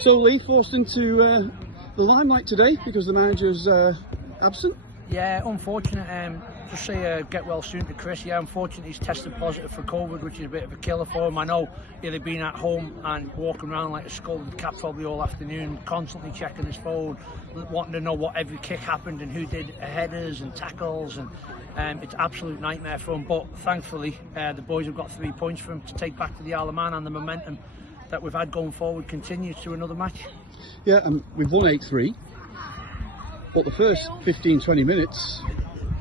So Lee, forced into the limelight today because the manager's absent? Yeah, unfortunate. Just say get well soon to Chris. Yeah, unfortunately he's tested positive for COVID, which is a bit of a killer for him. I know he'll have been at home and walking around like a scalded cat probably all afternoon, constantly checking his phone, wanting to know what every kick happened and who did headers and tackles, and it's an absolute nightmare for him. But thankfully the boys have got 3 points for him to take back to the Isle of Man, and the momentum that we've had going forward continues to another match. Yeah, and we've won 8-3, but the first 15-20 minutes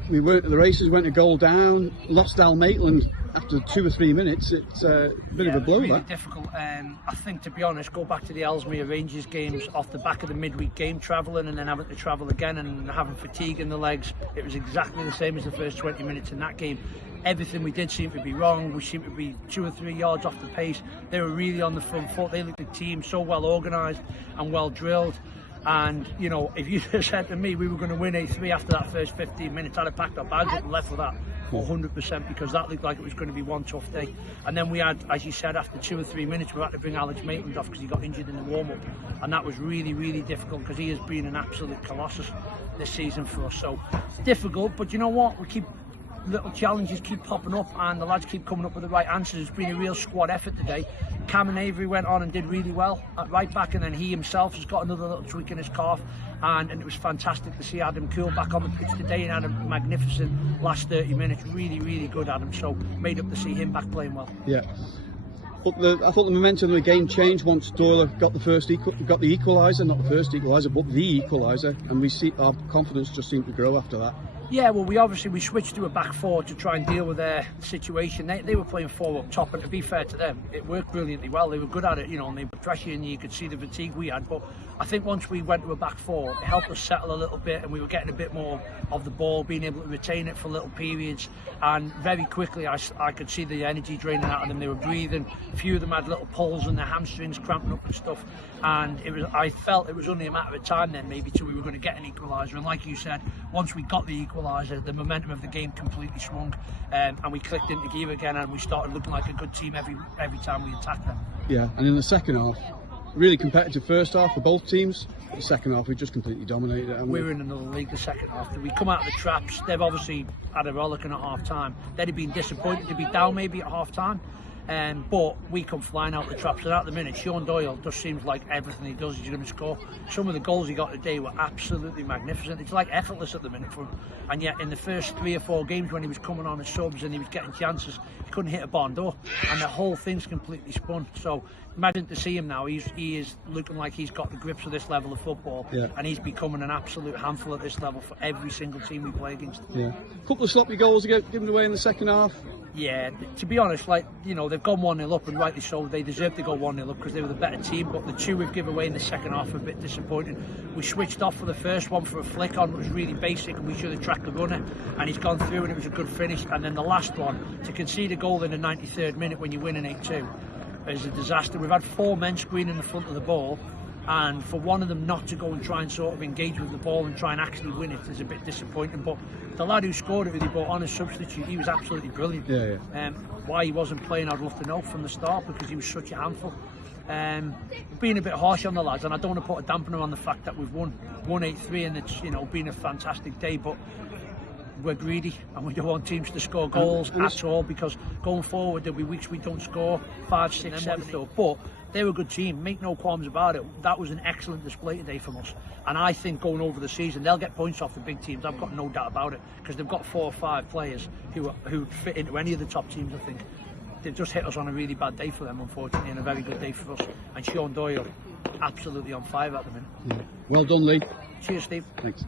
we weren't at the races, went a goal down, lost Al Maitland after 2 or 3 minutes. It's a bit of a blow. Really difficult. I think, to be honest, go back to the Ellesmere Rangers games off the back of the midweek game, travelling and then having to travel again and having fatigue in the legs. It was exactly the same as the first 20 minutes in that game. Everything we did seemed to be wrong. We seemed to be 2 or 3 yards off the pace. They were really on the front foot. They looked like a team so well organised and well drilled. And you know, if you had said to me we were going to win 8-3 after that first 15 minutes, I'd have packed our bags up and left with that 100%, because that looked like it was going to be one tough day. And then we had, as you said, after 2 or 3 minutes we had to bring Alex Maitland off because he got injured in the warm-up, and that was really, really difficult because he has been an absolute colossus this season for us. So difficult, but you know what, we keep little challenges keep popping up and the lads keep coming up with the right answers. It's been a real squad effort today. Cam and Avery went on and did really well at right back, and then he himself has got another little tweak in his calf, and it was fantastic to see Adam Cool back on the pitch today and had a magnificent last 30 minutes. Really, really good, Adam, so made up to see him back playing well. Yeah, but I thought the momentum of the game changed once Doyle got the equaliser, not the first equaliser, but the equaliser, and we see our confidence just seemed to grow after that. Yeah, well, we switched to a back four to try and deal with their situation. They were playing 4 up top, and to be fair to them, it worked brilliantly well. They were good at it, you know, and they were pressuring you. You could see the fatigue we had. But I think once we went to a back four, it helped us settle a little bit, and we were getting a bit more of the ball, being able to retain it for little periods. And very quickly, I could see the energy draining out of them. They were breathing. A few of them had little pulls in their hamstrings, cramping up and stuff. And I felt it was only a matter of time then, maybe, till we were going to get an equaliser. And like you said, once we got the equaliser, the momentum of the game completely swung, and we clicked into gear again, and we started looking like a good team every time we attacked them. Yeah, and in the second half, really competitive first half for both teams. The second half we just completely dominated it. We were in another league the second half. We come out of the traps. They've obviously had a rollicking at half time. They'd have been disappointed to be down maybe at half time. But we come flying out the traps, and at the minute Sean Doyle just seems like everything he does he's going to score. Some of the goals he got today were absolutely magnificent. It's like effortless at the minute for him, and yet in the first 3 or 4 games when he was coming on as subs and he was getting chances, he couldn't hit a barn door, and the whole thing's completely spun. So imagine to see him now. He is looking like he's got the grips of this level of football, and he's becoming an absolute handful at this level for every single team we play against. Yeah, a couple of sloppy goals given away in the second half. Yeah, to be honest, like, you know, they've gone 1-0 up, and rightly so. They deserve to go 1-0 up because they were the better team, but the 2 we've given away in the second half were a bit disappointing. We switched off for the first one for a flick on, it was really basic, and we should have tracked the runner, and he's gone through and it was a good finish. And then the last one, to concede a goal in the 93rd minute when you win an 8-2 is a disaster. We've had 4 men screening the front of the ball, and for one of them not to go and try and sort of engage with the ball and try and actually win it is a bit disappointing. But the lad who scored it, who they brought on as substitute, he was absolutely brilliant. Why he wasn't playing, I'd love to know from the start, because he was such a handful. Being a bit harsh on the lads, and I don't want to put a dampener on the fact that we've won 8-3 and it's, you know, been a fantastic day, but we're greedy and we don't want teams to score goals at all, because going forward there'll be weeks we don't score 5, 6, 7, but they're a good team, make no qualms about it. That was an excellent display today from us, and I think going over the season they'll get points off the big teams. I've got no doubt about it, because they've got 4 or 5 players who fit into any of the top teams. I think they've just hit us on a really bad day for them, unfortunately, and a very good day for us. And Sean Doyle absolutely on fire at the minute. Well done, Lee. Cheers, Steve. Thanks.